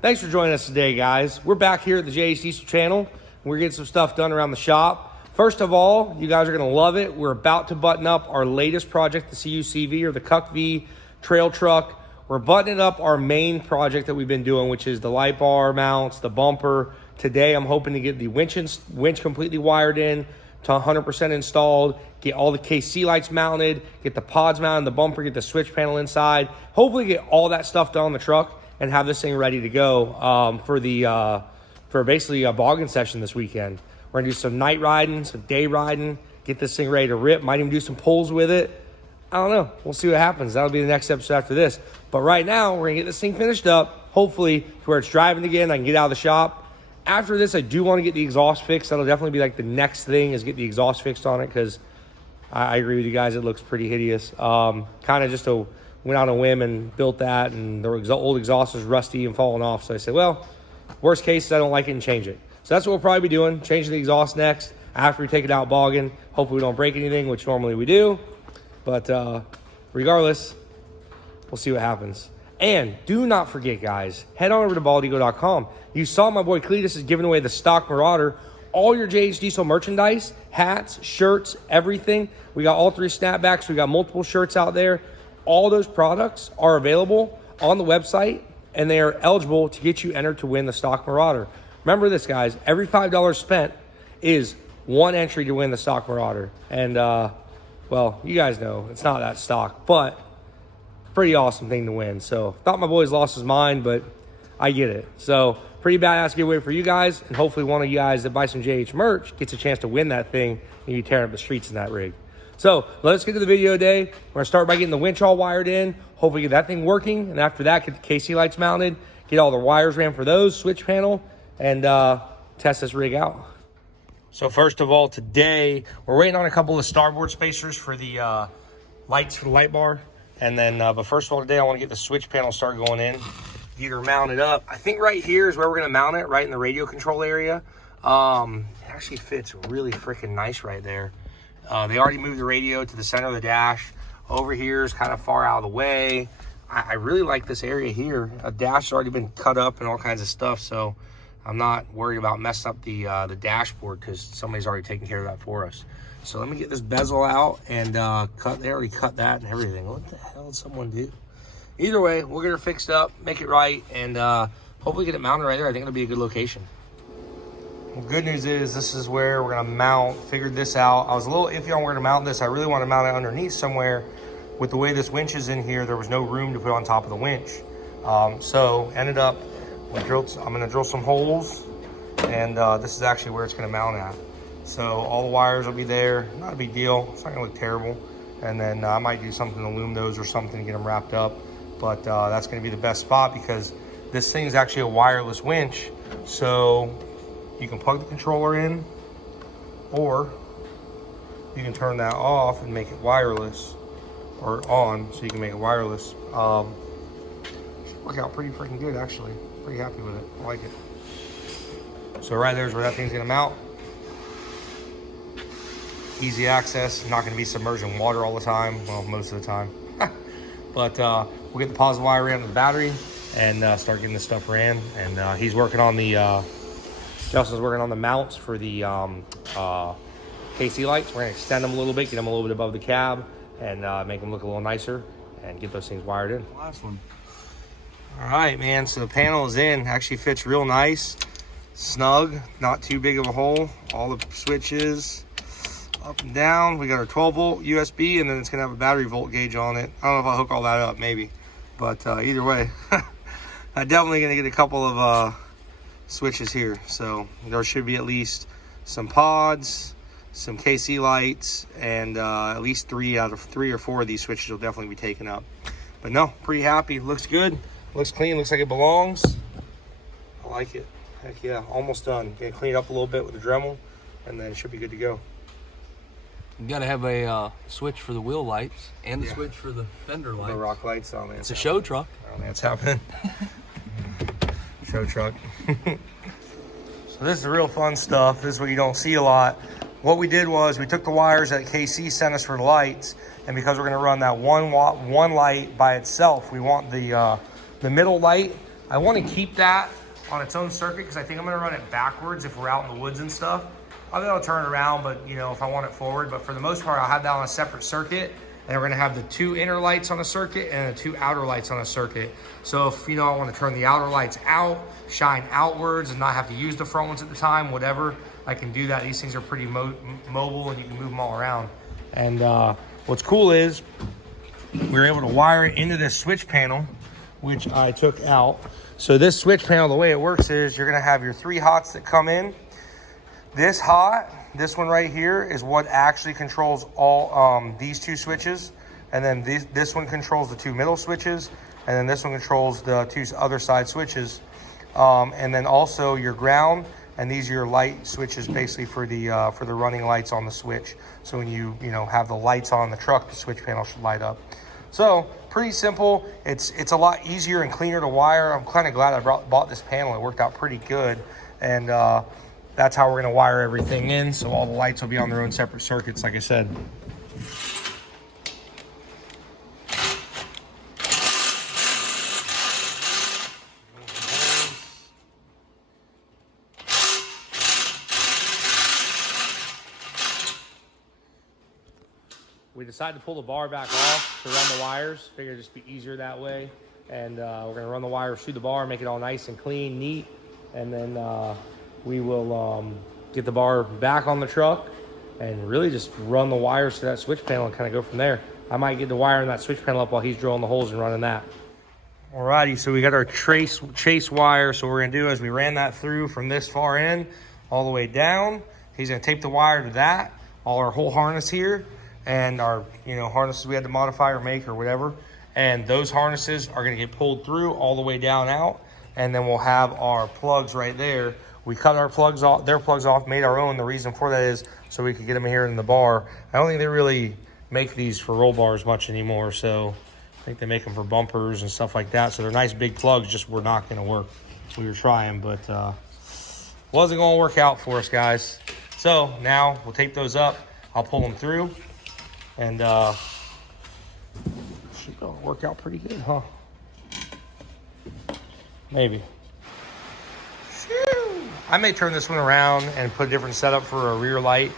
Thanks for joining us today, guys. We're back here at the JH Diesel channel. We're getting some stuff done around the shop. First of all, you guys are going to love it. We're about to button up our latest project, the CUCV or the Cuck V trail truck. We're buttoning up our main project that we've been doing, which is the light bar mounts, the bumper. Today, I'm hoping to get the winch completely wired in to 100% installed, get all the KC lights mounted, get the pods mounted, the bumper, get the switch panel inside. Hopefully get all that stuff done on the truck and have this thing ready to go for basically a bogging session this weekend. We're gonna do some night riding, some day riding, get this thing ready to rip. Might even do some pulls with it. I don't know. We'll see what happens. That'll be the next episode after this. But right now, we're gonna get this thing finished up, hopefully to where it's driving again. I can get out of the shop. After this, I do want to get the exhaust fixed. That'll definitely be like the next thing, is get the exhaust fixed on it, because I agree with you guys, it looks pretty hideous. Kind of just went on a whim and built that, and the old exhaust was rusty and falling off. So I said, well, worst case is I don't like it and change it. So that's what we'll probably be doing, changing the exhaust next after we take it out bogging. Hopefully we don't break anything, which normally we do. But regardless, we'll see what happens. And do not forget, guys, head on over to baldigo.com. You saw my boy Cletus is giving away the stock Marauder. All your JH Diesel merchandise, hats, shirts, everything. We got all 3 snapbacks. We got multiple shirts out there. All those products are available on the website, and they are eligible to get you entered to win the stock Marauder. Remember this, guys. Every $5 spent is 1 entry to win the stock Marauder. And, well, you guys know it's not that stock, but pretty awesome thing to win. So, thought my boy's lost his mind, but I get it. So, pretty badass giveaway for you guys, and hopefully one of you guys that buy some JH merch gets a chance to win that thing and you tearing up the streets in that rig. So let's get to the video today. We're gonna start by getting the winch all wired in, hopefully get that thing working, and after that, get the KC lights mounted, get all the wires ran for those, switch panel, and test this rig out. So first of all, today, we're waiting on a couple of starboard spacers for the lights for the light bar. And then, but first of all, today I wanna get the switch panel start going in. Get her mounted up. I think right here is where we're gonna mount it, right in the radio control area. It actually fits really freaking nice right there. They already moved the radio to the center of the dash. Over here is kind of far out of the way. I really like this area here. A dash has already been cut up and all kinds of stuff, so I'm not worried about messing up the dashboard, because somebody's already taken care of that for us. So let me get this bezel out and cut. They already cut that and everything. What the hell did someone do? Either way, we'll get her fixed up, make it right, and hopefully get it mounted right there. I think it'll be a good location. Well, good news is this is where we're gonna mount. Figured this out. I was a little iffy on where to mount this. I really want to mount it underneath somewhere. With the way this winch is in here, there was no room to put on top of the winch. So ended up, I'm gonna drill some holes, and this is actually where it's gonna mount at. So all the wires will be there. Not a big deal. It's not gonna look terrible. And then I might do something to loom those or something to get them wrapped up. But that's gonna be the best spot, because this thing is actually a wireless winch. So you can plug the controller in, or you can turn that off and make it wireless, or on, so you can make it wireless. Should work out pretty freaking good, actually. Pretty happy with it. I like it. So right there's where that thing's gonna mount. Easy access. Not gonna be submerged in water all the time. Well, most of the time. But we'll get the positive wire ran to the battery and start getting this stuff ran. And he's working on the Justin's working on the mounts for the KC lights. We're gonna extend them a little bit, get them a little bit above the cab, and make them look a little nicer, and get those things wired in. Last one. All right, man, so the panel is in. Actually fits real nice, snug, not too big of a hole. All the switches up and down. We got our 12 volt USB, and then it's gonna have a battery volt gauge on it. I don't know if I'll hook all that up, maybe, but either way, I'm definitely gonna get a couple of switches here. So there should be at least some pods, some KC lights, and at least 3 out of 3 or 4 of these switches will definitely be taken up. But no, pretty happy. Looks good, looks clean, looks like it belongs. I like it. Heck yeah, almost done. Gonna clean it up a little bit with the Dremel, and then it should be good to go. You gotta have a switch for the wheel lights and the switch for the fender lights. The rock lights on there. It's a show truck. I don't think it's happening. Show truck. So this is the real fun stuff. This is what you don't see a lot. What we did was we took the wires that KC sent us for the lights, and because we're gonna run that one light by itself, we want the middle light I want to keep that on its own circuit because I think I'm going to run it backwards if we're out in the woods and stuff. I'll be able to turn it around, but you know, if I want it forward. But for the most part, I'll have that on a separate circuit. And we're gonna have the 2 inner lights on a circuit and the 2 outer lights on a circuit. So if, you know, I wanna turn the outer lights out, shine outwards, and not have to use the front ones at the time, whatever, I can do that. These things are pretty mobile and you can move them all around. And what's cool is we were able to wire it into this switch panel, which I took out. So this switch panel, the way it works is you're gonna have your 3 hots that come in. This hot, this one right here, is what actually controls all these 2 switches. And then this one controls the 2 middle switches. And then this one controls the 2 other side switches. And then also your ground. And these are your light switches basically for the running lights on the switch. So when you have the lights on the truck, the switch panel should light up. So pretty simple. It's a lot easier and cleaner to wire. I'm kind of glad I bought this panel. It worked out pretty good. And that's how we're going to wire everything in. So all the lights will be on their own separate circuits, like I said. We decided to pull the bar back off to run the wires. Figured it'd just be easier that way. And we're going to run the wires through the bar, make it all nice and clean, neat. And then we will get the bar back on the truck and really just run the wires to that switch panel and kind of go from there. I might get the wire in that switch panel up while he's drilling the holes and running that. Alrighty, so we got our chase wire. So what we're gonna do is we ran that through from this far in all the way down. He's gonna tape the wire to that, all our whole harness here, and our harnesses we had to modify or make or whatever. And those harnesses are gonna get pulled through all the way down out. And then we'll have our plugs right there. We cut our plugs off, their plugs off, made our own. The reason for that is so we could get them here in the bar. I don't think they really make these for roll bars much anymore. So I think they make them for bumpers and stuff like that. So they're nice big plugs, just were not gonna work. We were trying, but wasn't gonna work out for us, guys. So now we'll tape those up. I'll pull them through and should work out pretty good, huh? Maybe. I may turn this one around and put a different setup for a rear light.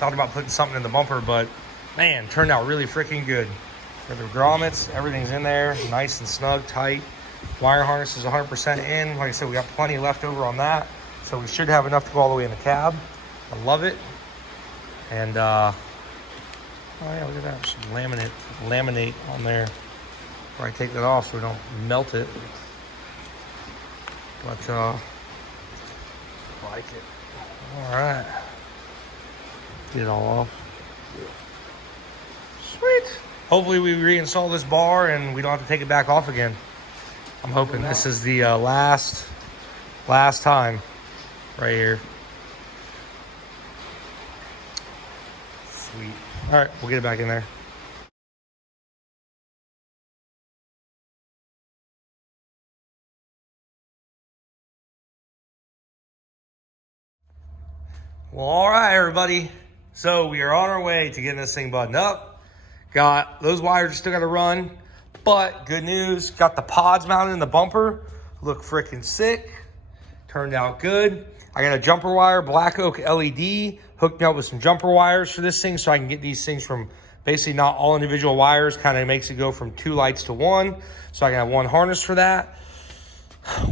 Thought about putting something in the bumper, but man, turned out really freaking good. Got the grommets, everything's in there, nice and snug, tight. Wire harness is 100% in. Like I said, we got plenty left over on that. So we should have enough to go all the way in the cab. I love it. And oh yeah, look at that, some laminate on there. Before I take that off so we don't melt it. But like it. All right, get it all off. Sweet. Hopefully we reinstall this bar and we don't have to take it back off again. I'm hoping this is the last time right here. Sweet. All right, we'll get it back in there. Well, all right, everybody. So we are on our way to getting this thing buttoned up. Got those wires still got to run, but good news, got the pods mounted in the bumper. Look freaking sick. Turned out good. I got a jumper wire, black oak LED, hooked me up with some jumper wires for this thing so I can get these things from basically not all individual wires, kind of makes it go from 2 lights to 1. So I can have 1 harness for that.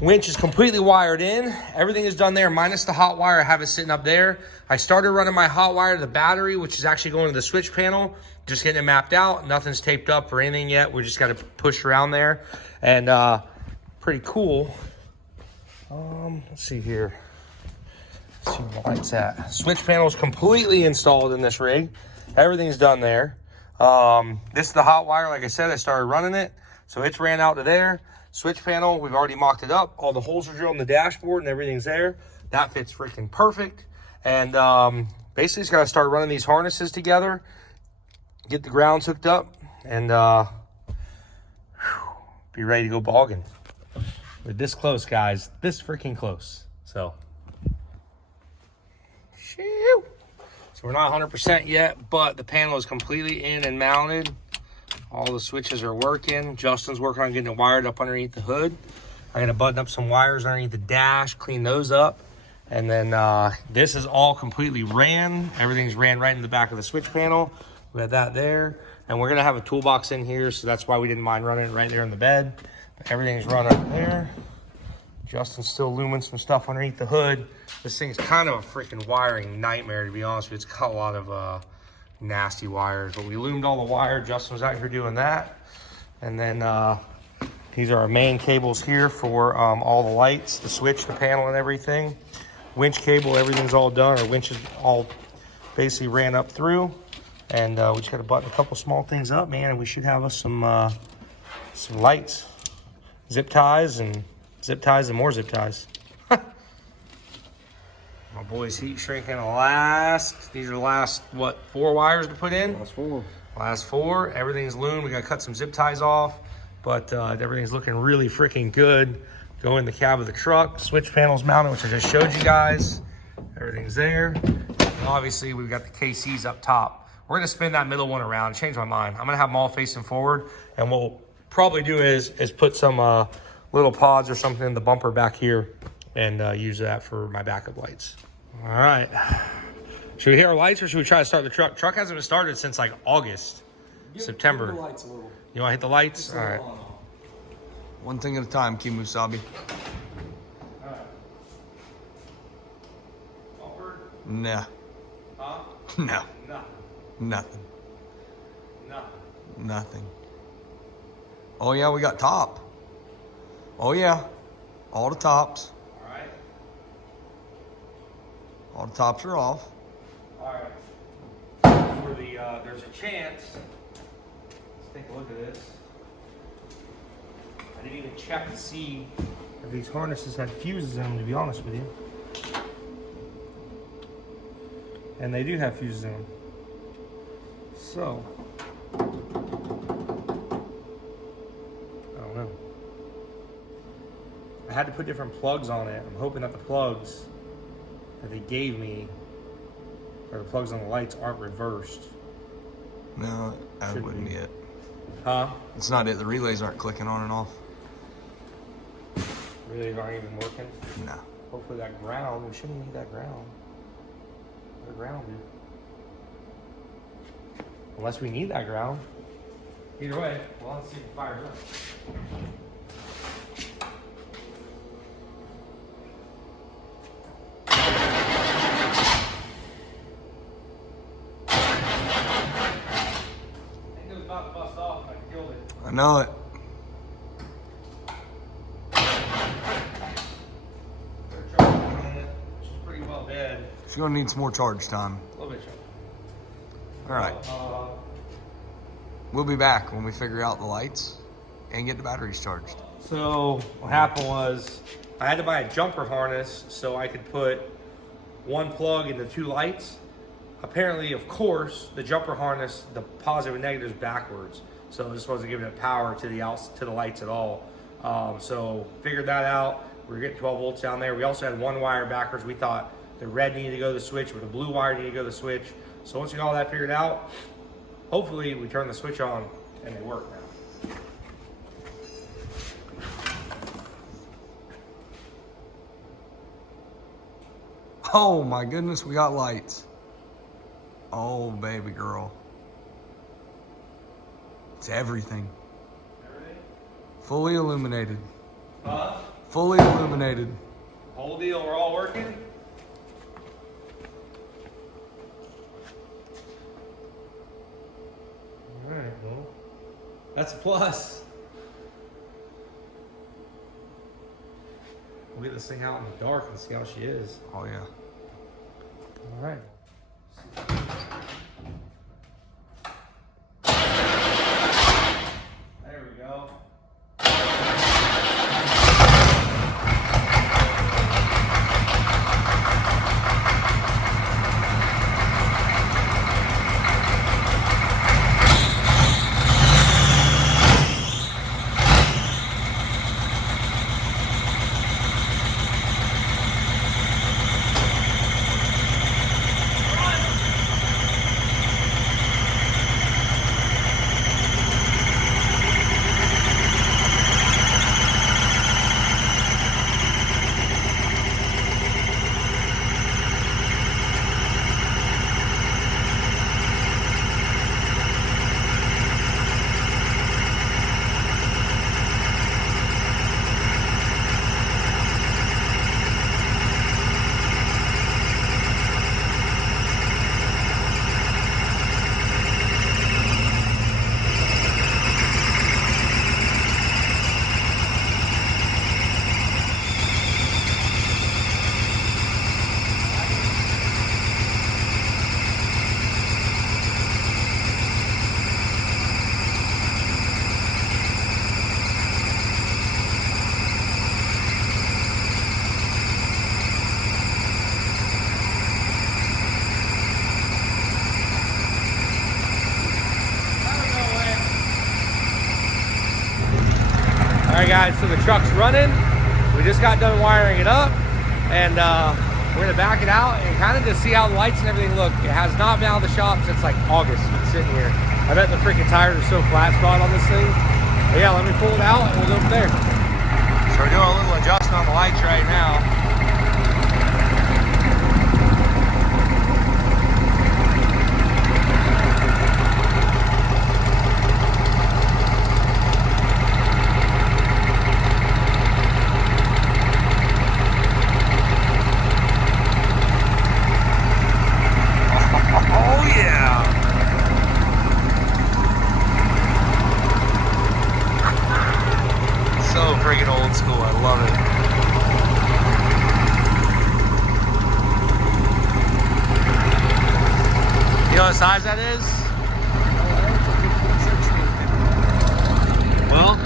Winch is completely wired in. Everything is done there minus the hot wire. I have it sitting up there. I started running my hot wire to the battery, which is actually going to the switch panel, just getting it mapped out. Nothing's taped up or anything yet. We just got to push around there. And pretty cool. Let's see here. Let's see where the light's at. Switch panel is completely installed in this rig. Everything's done there. This is the hot wire. Like I said, I started running it. So it's ran out to there. Switch panel, we've already mocked it up. All the holes are drilled in the dashboard and everything's there. That fits freaking perfect. And basically just got to start running these harnesses together, get the grounds hooked up, and be ready to go bogging. We're this close, guys. This freaking close. So we're not 100% yet, but the panel is completely in and mounted. All the switches are working. Justin's working on getting it wired up underneath the hood. I'm gonna button up some wires underneath the dash, clean those up. And then this is all completely ran. Everything's ran right in the back of the switch panel. We have that there. And we're gonna have a toolbox in here, so that's why we didn't mind running it right there in the bed. But everything's run up there. Justin's still looming some stuff underneath the hood. This thing's kind of a freaking wiring nightmare, to be honest with you. It's got a lot of nasty wires, but we loomed all the wire. Justin was out here doing that. And then these are our main cables here for all the lights, the switch, the panel, and everything. Winch cable, everything's all done. Our winch is all basically ran up through. And we just got to button a couple small things up, man, and we should have us some lights. Zip ties and more zip ties. My boy's heat shrinking these are the last, what, 4 wires to put in? Last four. Everything's loomed. We got to cut some zip ties off, but everything's looking really freaking good. Go in the cab of the truck. Switch panels mounted, which I just showed you guys. Everything's there. And obviously, we've got the KCs up top. We're going to spin that middle one around. Change my mind. I'm going to have them all facing forward, and what we'll probably do is put some little pods or something in the bumper back here and use that for my backup lights. All right. Should we hit our lights or should we try to start the truck? Truck hasn't been started since like August, September. Give the lights a little. You want to hit the lights? All right. One thing at a time, Kimusabi. All right. Upward? Nah. Huh? No. Nothing. Nothing. Nothing. Nothing. Oh yeah, we got top. Oh yeah. All the tops. All right. All the tops are off. All right. For the, there's a chance. Let's take a look at this. I didn't even check to see if these harnesses had fuses in them, to be honest with you. And they do have fuses in them. So, I don't know. I had to put different plugs on it. I'm hoping that the plugs that they gave me, or the plugs on the lights, aren't reversed. No, that Should wouldn't be. be it. Huh? It's not it. The relays aren't clicking on and off. Really aren't even working? No. Hopefully that ground, we shouldn't need that ground. What ground, dude? Unless we need that ground. Either way, well, let's see if it fires up. I think it was about to bust off and I killed it. I know it. They're charging on it, which is pretty well dead. She's gonna need some more charge time. A little bit charged. All right. We'll be back when we figure out the lights and get the batteries charged. So what happened was I had to buy a jumper harness so I could put one plug into 2 lights. Apparently, of course, the jumper harness, the positive and negative is backwards. So this wasn't giving it power to the lights at all. So figured that out. We were getting 12 volts down there. We also had one wire backwards. We thought the red needed to go to the switch, but the blue wire needed to go to the switch. So once we got all that figured out, hopefully we turn the switch on and they work now. Oh my goodness, we got lights. Oh baby girl. It's everything. Everything? Fully illuminated. Huh? Fully illuminated. Whole deal, we're all working? Alright, well, that's a plus. We'll get this thing out in the dark and see how she is. Oh yeah. Alright. There we go. truck's running. We just got done wiring it up, and we're gonna back it out and kind of just see how the lights and everything look. It has not been out of the shop since like August. It's sitting here. I bet the freaking tires are so flat spot on this thing. But yeah, let me pull it out and we'll go from there. So we're doing a little adjustment on the lights right now. Old school, I love it. You know what size that is? Well,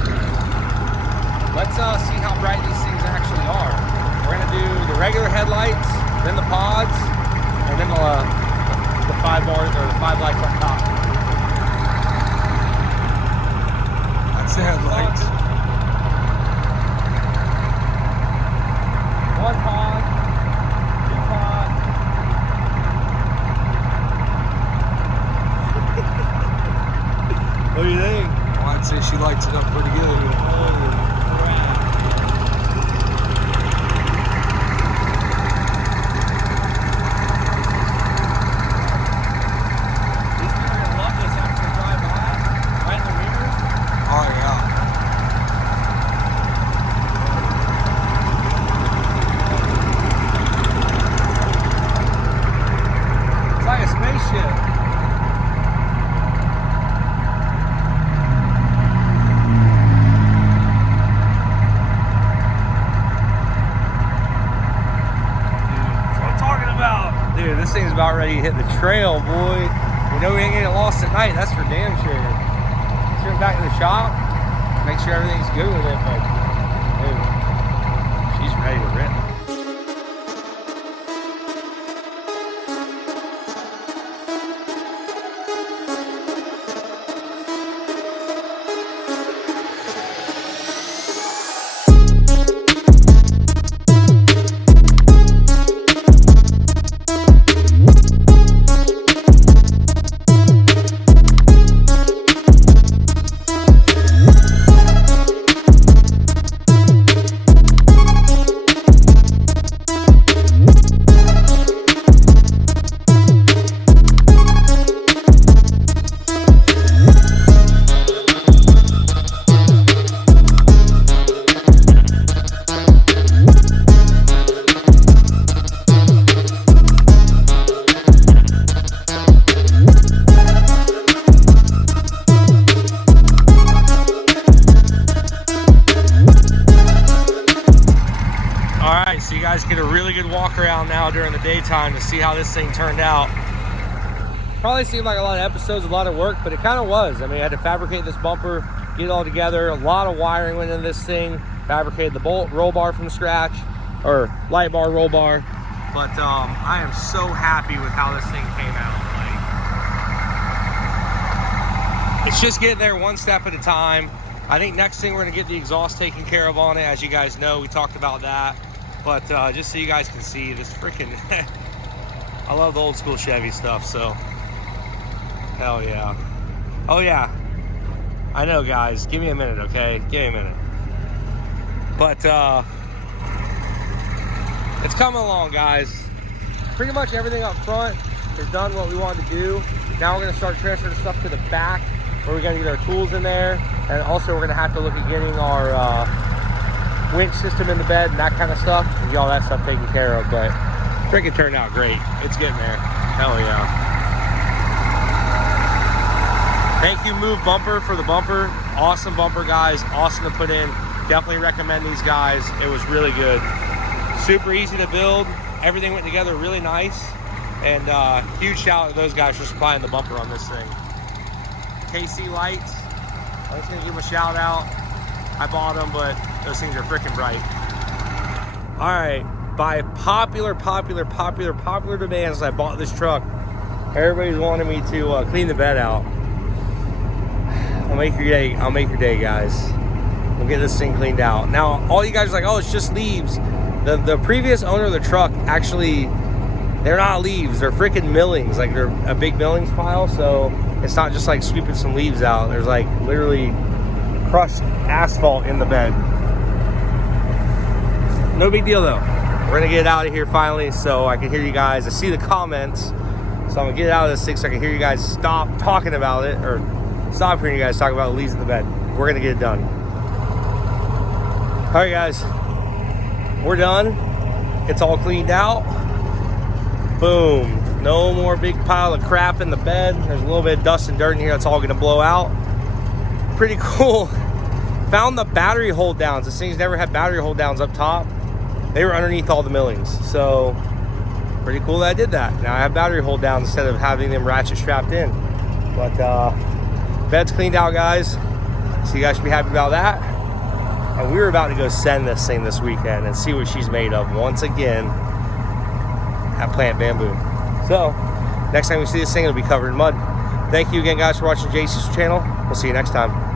let's see how bright these things actually are. We're gonna do the regular headlights, then the pods, and then the 5 bars or the 5 lights on top. That's the headlights. One pod, 2 pods. What do you think? Well, I'd say she lights it up pretty good. These people are gonna love this after they drive by, right in the rear. Oh yeah. It's like a spaceship. Dude, this thing's about ready to hit the trail, boy. We know we ain't getting lost at night. That's for damn sure. Turn back to the shop, make sure everything's good with it, but dude, she's ready to rip. So you guys get a really good walk around now during the daytime to see how this thing turned out. Probably seemed like a lot of episodes, a lot of work, but it kind of was. I mean, I had to fabricate this bumper, get it all together. A lot of wiring went into this thing. Fabricated the bolt roll bar from scratch, or light bar roll bar. But I am so happy with how this thing came out. Like, it's just getting there one step at a time. I think next thing we're gonna get the exhaust taken care of on it. As you guys know, we talked about that. But just so you guys can see this freaking, I love the old school Chevy stuff, so hell yeah. Oh yeah, I know guys, give me a minute, okay? Give me a minute. But it's coming along, guys. Pretty much everything up front is done what we wanted to do. Now we're gonna start transferring stuff to the back where we gotta get our tools in there. And also we're gonna have to look at getting our winch system in the bed and that kind of stuff, and get all that stuff taken care of. But freaking turned out great. It's getting there. Hell yeah. Thank you Move Bumper for the bumper. Awesome bumper, guys. Awesome to put in. Definitely recommend these guys. It was really good. Super easy to build. Everything went together really nice. And huge shout out to those guys for supplying the bumper on this thing. KC lights, I'm just gonna give them a shout out. I bought them, but those things are freaking bright. All right, by popular demands, I bought this truck. Everybody's wanting me to clean the bed out. I'll make your day, guys. We'll get this thing cleaned out. Now, all you guys are like, oh, it's just leaves. The previous owner of the truck, actually, they're not leaves. They're freaking millings. Like, they're a big millings pile, so it's not just like sweeping some leaves out. There's like literally crushed asphalt in the bed. No big deal though. We're gonna get it out of here finally so I can hear you guys. I see the comments, so I'm gonna get it out of this thing so I can hear you guys stop talking about it, or stop hearing you guys talk about the leaves in the bed. We're gonna get it done. All right, guys, we're done. It's all cleaned out. Boom. No more big pile of crap in the bed. There's a little bit of dust and dirt in here. That's all gonna blow out. Pretty cool. Found the battery hold downs. This thing's never had battery hold downs up top. They were underneath all the millings. So pretty cool that I did that. Now I have battery hold downs instead of having them ratchet strapped in. But bed's cleaned out, guys. So you guys should be happy about that. And we were about to go send this thing this weekend and see what she's made of once again at Plant Bamboo. So next time we see this thing, it'll be covered in mud. Thank you again, guys, for watching JC's channel. We'll see you next time.